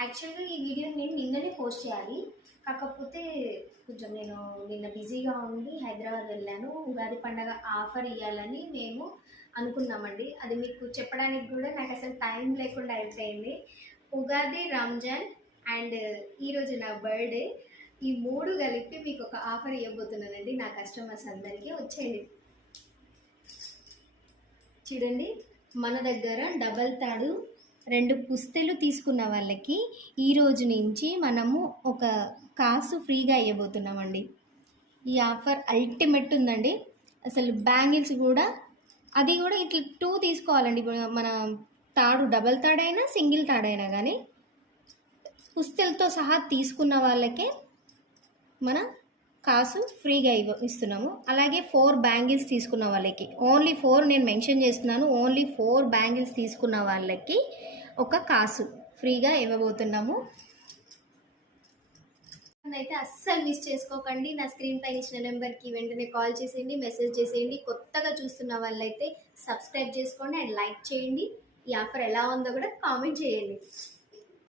యాక్చువల్గా ఈ వీడియో నేను నిన్ననే పోస్ట్ చేయాలి. కాకపోతే కొంచెం నేను నిన్న బిజీగా ఉండి హైదరాబాద్ వెళ్ళాను. ఉగాది పండగ ఆఫర్ ఇవ్వాలని మేము అనుకున్నామండి. అది మీకు చెప్పడానికి కూడా నాకు అసలు టైం లేకుండా అయిపోయింది. ఉగాది, రంజాన్ అండ్ ఈరోజు నా బర్త్డే, ఈ 3 కలిపి మీకు ఒక ఆఫర్ ఇవ్వబోతున్నానండి నా కస్టమర్స్ అందరికీ. వచ్చేయండి చూడండి, మన దగ్గర డబల్ తాడు 2 పుస్తెలు తీసుకున్న వాళ్ళకి ఈరోజు నుంచి మనము ఒక కాసు ఫ్రీగా ఇవ్వబోతున్నామండి. ఈ ఆఫర్ అల్టిమేట్ ఉందండి. అసలు బ్యాంగిల్స్ కూడా, అది కూడా ఇట్లా 2 తీసుకోవాలండి. మన తాడు డబల్ తాడైనా సింగిల్ తాడైనా కానీ పుస్తెలతో సహా తీసుకున్న వాళ్ళకే మన కాసు ఫ్రీగా ఇస్తున్నాము. అలాగే 4 బ్యాంగిల్స్ తీసుకున్న వాళ్ళకి, ఓన్లీ 4 నేను మెన్షన్ చేస్తున్నాను, ఓన్లీ 4 బ్యాంగిల్స్ తీసుకున్న వాళ్ళకి ఒక కాసు ఫ్రీగా ఇవ్వబోతున్నాము. అయితే అస్సలు మిస్ చేసుకోకండి. నా స్క్రీన్ పైన ఇచ్చిన నెంబర్కి వెంటనే కాల్ చేసేయండి, మెసేజ్ చేసేయండి. కొత్తగా చూస్తున్న వాళ్ళైతే సబ్స్క్రైబ్ చేసుకోండి అండ్ లైక్ చేయండి. ఈ ఆఫర్ ఎలా ఉందో కూడా కామెంట్ చేయండి.